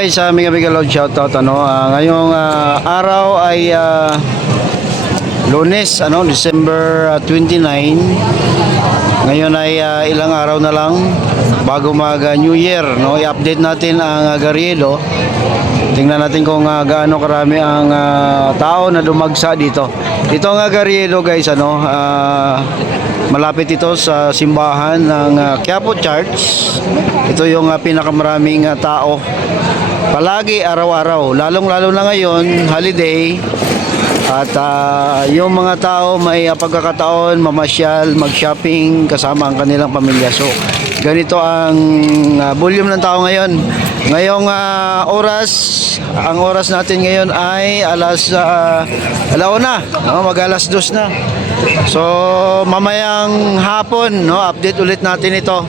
guys, mega mega loud shoutout ngayong araw ay Lunes December 29. Ngayon ay ilang araw na lang bago mag New Year, i-update natin ang Garriedo. Tingnan natin kung gaano karami ang tao na dumagsa dito. Ito ang Garriedo guys, malapit ito sa simbahan ng Quiapo Church. Ito yung pinakamaraming tao palagi araw-araw, lalong-lalo na ngayon, holiday. At yung mga tao may pagkakataon mamasyal, mag-shopping kasama ang kanilang pamilya. So, ganito ang volume ng tao ngayon. Ngayong ang oras natin ngayon ay alauna, mag-alas 2 na. So, mamayang hapon, update ulit natin ito.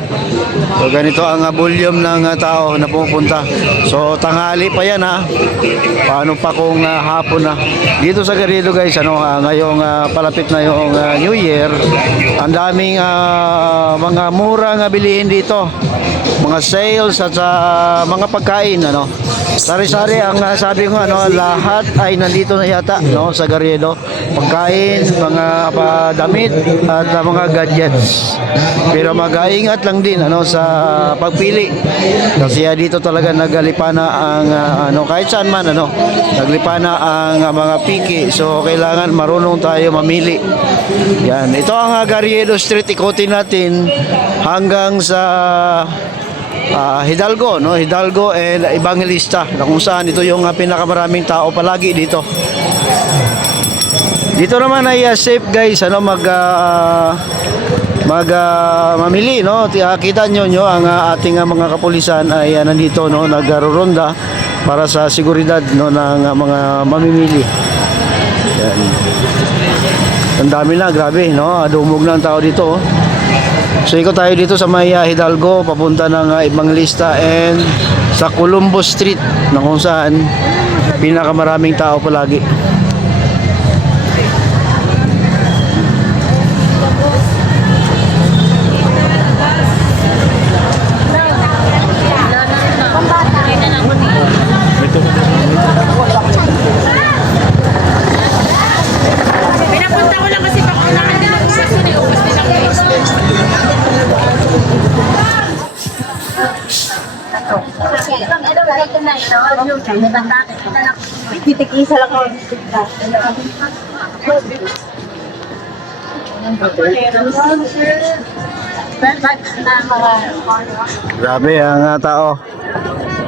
So, ganito ang volume ng tao na pumupunta. So, tanghali pa yan Paano pa kung hapon na? Dito sa Garriedo guys, ngayong palapit na yung New Year, ang daming mga murang bilihin dito. Mga sales at mga pagkain, Sari-sari ang sabi ko, lahat ay nandito na yata, sa Garriedo. Pagkain, mga damit at mga gadgets. Pero mag-ingat lang din sa pagpili. Kasi dito talaga naglipana ang kahit saan man naglipana ang mga piki. So kailangan marunong tayo mamili. Yan, ito ang Garriedo Street, ikutin natin hanggang sa Hidalgo, Hidalgo and Evangelista, na kung saan ito yung pinakamaraming tao palagi dito. Dito naman ay safe guys, mamili, Kita nyo ang ating mga kapulisan ay nandito, nagro-ronda para sa seguridad ng mga mamimili. Yan. Ang dami na, grabe, dumog na ang tao dito. So ikot tayo dito sa may Hidalgo papunta ng Evangelista and sa Colombo Street, na kung saan pinakamaraming tao palagi. Pinapunta ko lang kasi pakunahan nila ubas nila guys. Titik-isa lang ako. Grabe ang tao.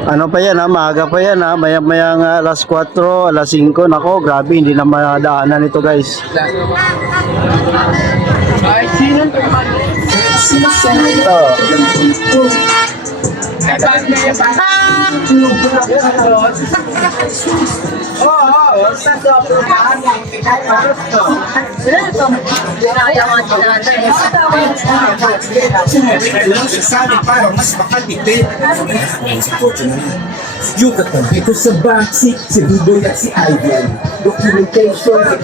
Ano pa yan, maaga pa yan, maya-maya alas 4, alas 5, nako, grabe, hindi na madaanan ito guys. Parang mas makatipid. Yucatan, ito sa backseat, si Buboy at si Ivan. Documentation,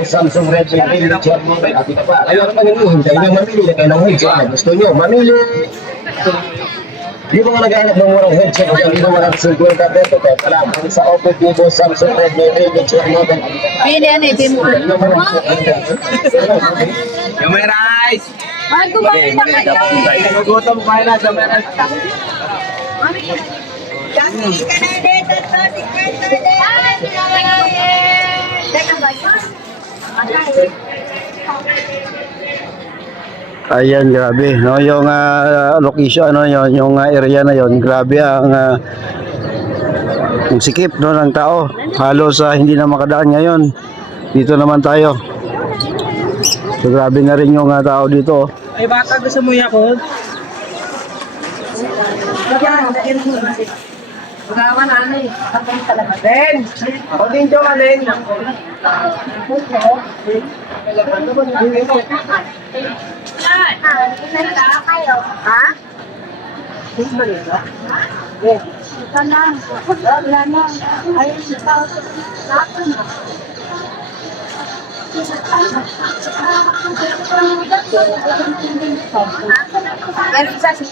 Samsung Redmi ayaw naman yung hintay nyo mamili na kayo ng headset. Gusto nyo mamili. Yung mga naghahanap ng murang headset yung hindi naman ang 50 peso kaya pala sa Oppo, Vivo, Samsung Redmi, Pili yan mo. yung may rice. Mahal ko ba rin na kayo? Nagutom kayo na sa may rice. Ayan, grabe, yung location, yung area na yon, grabe ang Ang sikip no ng tao. Halos hindi na makadaan ngayon. Dito naman tayo. So grabe na rin yung tao dito. Ay, baka gusto mo Yakult? Len! O din siya ka, Len. Ha? Ito na. Wala na. Ayun, ito. Meron isa si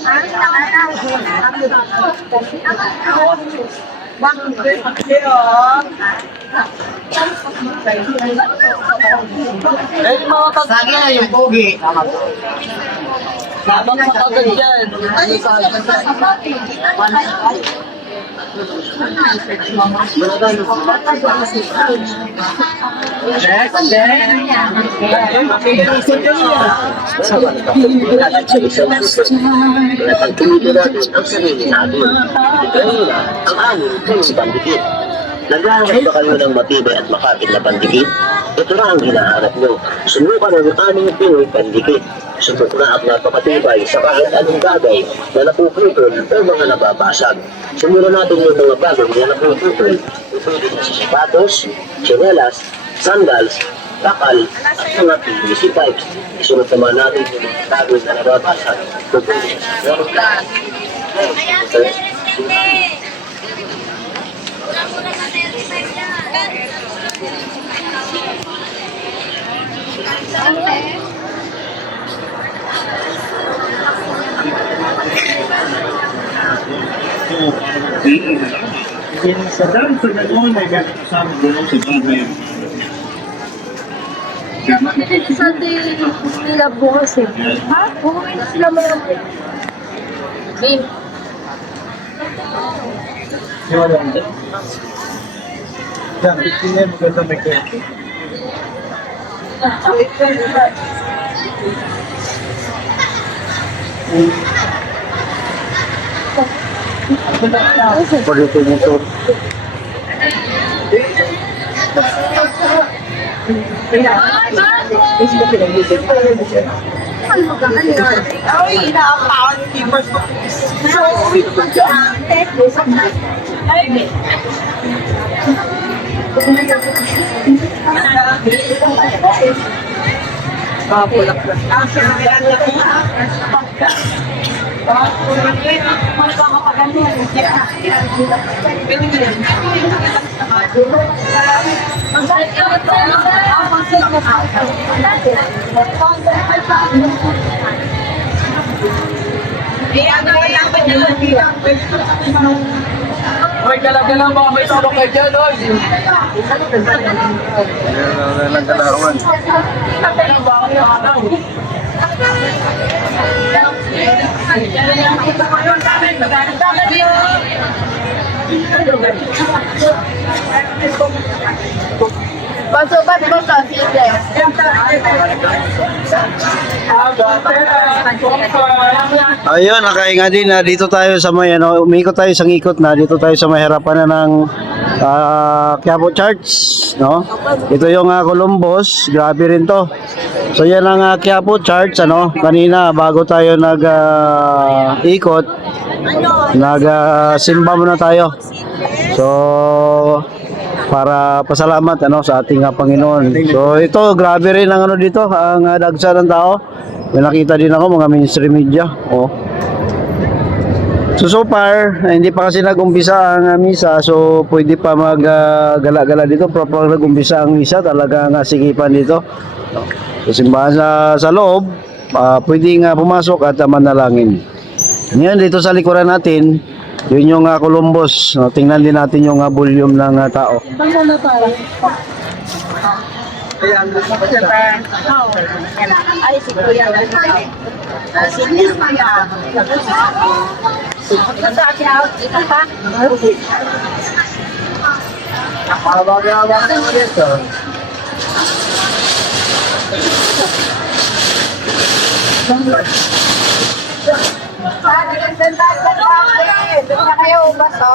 Lagi na yung pogi. Sabang sa kagad dyan. Pagpilitin natin ang sarili natin. Kanina, ang amin ay si pandikit. Naghahanap ba kayo ng matibay at makapit na pandikit? Ito na ang hinahanap nyo. Subukan ang aming Pinoy pandikit. Subok na at napakatibay sa kahit anong bagay na napuputol o mga nababasag. Simulan natin yung mga bagay na napuputol. Pwede na sa sapatos, tsinelas, sandals, takal, at mga PVC pipes. Isunod naman natin yung mga bagay na nababasag. Pwede na sa Sa dami sa gano'n ay kasama gano'n sa bagay. Sa nila bukas eh. Ha? Bukas na sila marami. Bin. Diyan, pitin maganda may kaya. Pwede nito. Ay, inaapakan yung keepers ko. So, Hoy, gala-gala mga may sabak kayo dyan, hoy! Ang bakit na kataw? Basubat mo sa sila. Ayun, nakainga din na dito tayo sa may umikot tayo sa ikot na dito tayo sa may harapan na ng Quiapo Church, no? Ito yung Columbus, grabe rin to. So yan ang Quiapo Church, ano? Kanina bago tayo ikot, simba muna tayo. So para pasalamat sa ating Panginoon. So ito grabe rin ang dito, ang dagsa ng tao. May nakita din ako mga mainstream media. So far, hindi pa kasi nag-umpisa ang misa, so pwede pa mag-gala-gala dito. Proper nag-umpisa ang misa, talagang sikipan dito. So simbahan sa loob, pwede nga pumasok at manalangin. Ngayon dito sa likuran natin, yun yung Columbus. Tingnan din natin yung volume ng tao. Ay, si Kuya. Sinis pa yan. Nagdaki out. Ito pa. Doon na kayo, baso.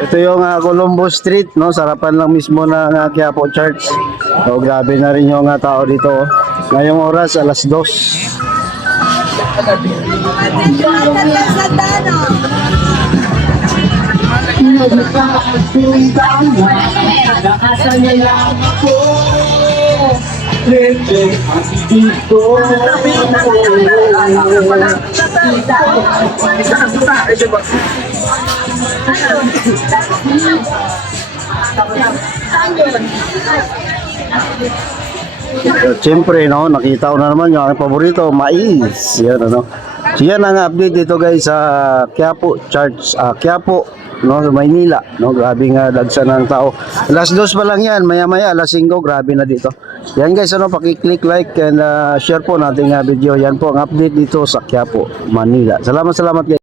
Ito yung Colombo Street, no? Sarapan lang mismo ng Quiapo Church. So, grabe na rin yung tao dito. Oh. Ngayong oras, alas 2. Siyempre, no, nakita ko na naman yung aking paborito, mais. Yan, ano. So, yan ang update dito guys sa Quiapo Church, Quiapo, no, sa Maynila, no. Grabe nga dagsa ng tao. Alas 2 pa lang yan, maya-maya alas 5, grabe na dito. Yan guys, ano, paki-click like and share po nating video. Yan po ang update dito sa Quiapo, Manila. Salamat guys.